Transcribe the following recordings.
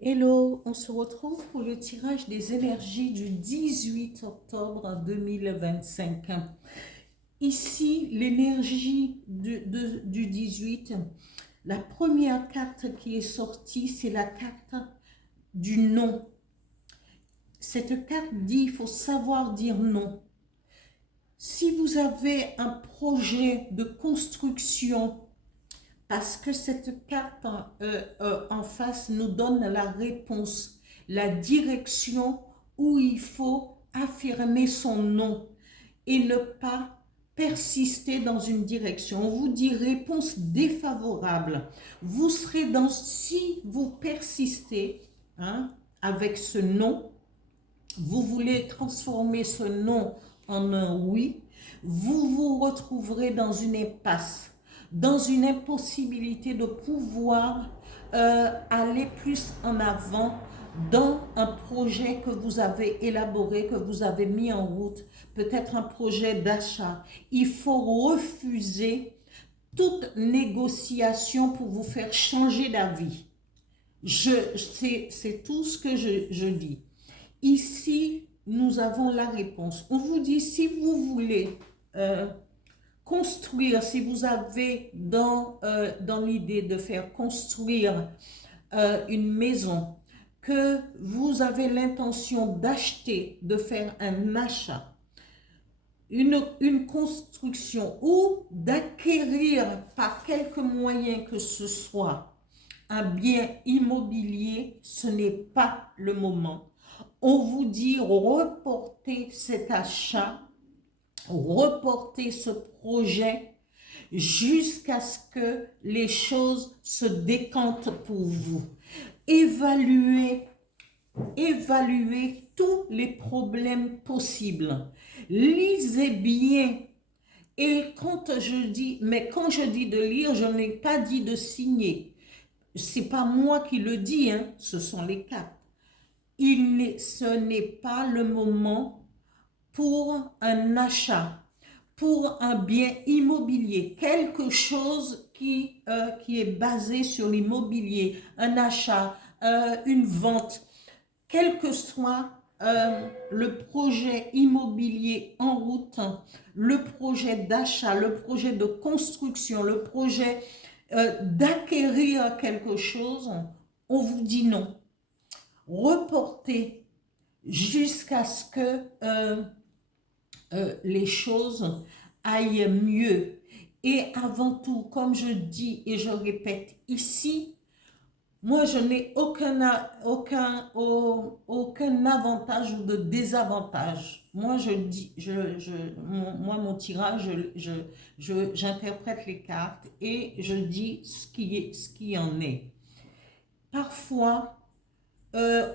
Hello, on se retrouve pour le tirage des énergies du 18 octobre 2025. Ici, l'énergie du 18, la première carte qui est sortie, c'est la carte du non. Cette carte dit qu'il faut savoir dire non. Si vous avez un projet de construction, parce que cette carte en face nous donne la réponse, la direction où il faut affirmer son non et ne pas persister dans une direction. On vous dit réponse défavorable. Vous serez dans, si vous persistez avec ce non, vous voulez transformer ce non en un oui, vous vous retrouverez dans une impasse, dans une impossibilité de pouvoir aller plus en avant dans un projet que vous avez élaboré, que vous avez mis en route, peut-être un projet d'achat. Il faut refuser toute négociation pour vous faire changer d'avis. C'est tout ce que je dis. Ici, nous avons la réponse. On vous dit, si vous voulez construire, si vous avez dans l'idée de faire construire une maison, que vous avez l'intention d'acheter, de faire un achat, une construction ou d'acquérir par quelque moyen que ce soit un bien immobilier, ce n'est pas le moment. On vous dit reporter cet achat, reporter ce projet jusqu'à ce que les choses se décantent pour vous. Évaluez tous les problèmes possibles. Lisez bien. Et quand je dis de lire, je n'ai pas dit de signer. C'est pas moi qui le dis, ce sont les cartes. Ce n'est pas le moment pour un achat, pour un bien immobilier, quelque chose qui est basé sur l'immobilier, un achat, une vente, quel que soit le projet immobilier en route, le projet d'achat, le projet de construction, le projet d'acquérir quelque chose, on vous dit non. Reportez jusqu'à ce que les choses aillent mieux. Et avant tout, comme je dis et je répète ici, moi je n'ai aucun avantage ou de désavantage. Moi je dis, mon tirage, j'interprète les cartes et je dis ce qui en est. Parfois,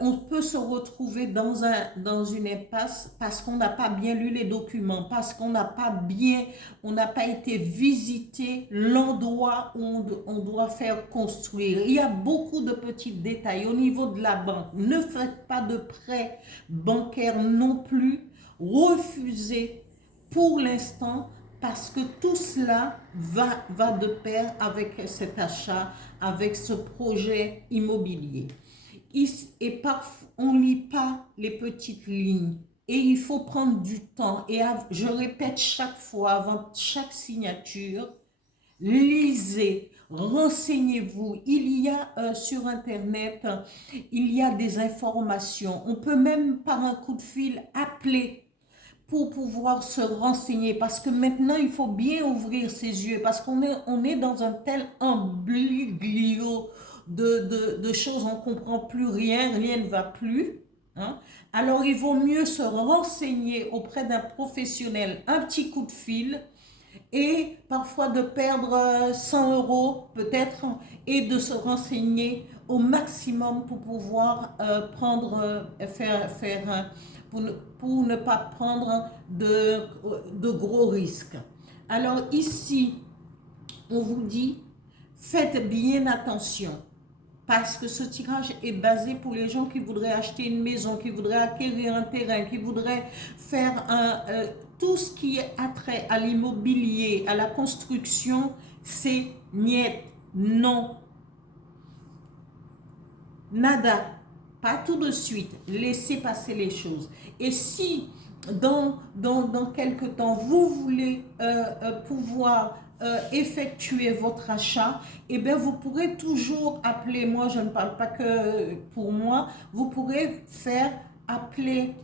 on peut se retrouver dans une impasse parce qu'on n'a pas bien lu les documents, parce qu'on n'a pas été visiter l'endroit où on doit faire construire. Il y a beaucoup de petits détails au niveau de la banque. Ne faites pas de prêts bancaires non plus. Refusez pour l'instant parce que tout cela va de pair avec cet achat, avec ce projet immobilier. Et parfois, on ne lit pas les petites lignes. Et il faut prendre du temps. Et je répète chaque fois, avant chaque signature, lisez, renseignez-vous. Il y a sur Internet, il y a des informations. On peut même par un coup de fil appeler pour pouvoir se renseigner. Parce que maintenant, il faut bien ouvrir ses yeux. Parce on est dans un tel embliglio de choses, on ne comprend plus rien, rien ne va plus. Alors, il vaut mieux se renseigner auprès d'un professionnel, un petit coup de fil, et parfois de perdre 100 euros peut-être, et de se renseigner au maximum pour pouvoir pour ne pas prendre de gros risques. Alors ici, on vous dit, faites bien attention. Parce que ce tirage est basé pour les gens qui voudraient acheter une maison, qui voudraient acquérir un terrain, qui voudraient faire tout ce qui est attrait à l'immobilier, à la construction, c'est niet, non. nada, pas tout de suite, laissez passer les choses. Et si dans quelque temps, vous voulez pouvoir effectuer votre achat, et bien vous pourrez toujours appeler, moi je ne parle pas que pour moi, vous pourrez faire appeler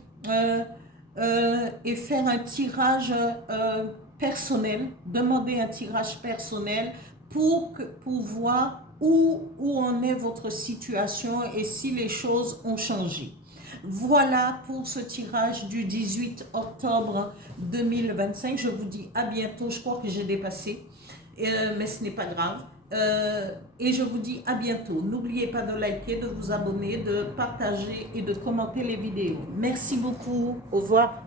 et faire un tirage personnel, demander un tirage personnel pour voir où en est votre situation et si les choses ont changé. Voilà pour ce tirage du 18 octobre 2025. Je vous dis à bientôt. Je crois que j'ai dépassé, mais ce n'est pas grave. Et je vous dis à bientôt. N'oubliez pas de liker, de vous abonner, de partager et de commenter les vidéos. Merci beaucoup. Au revoir.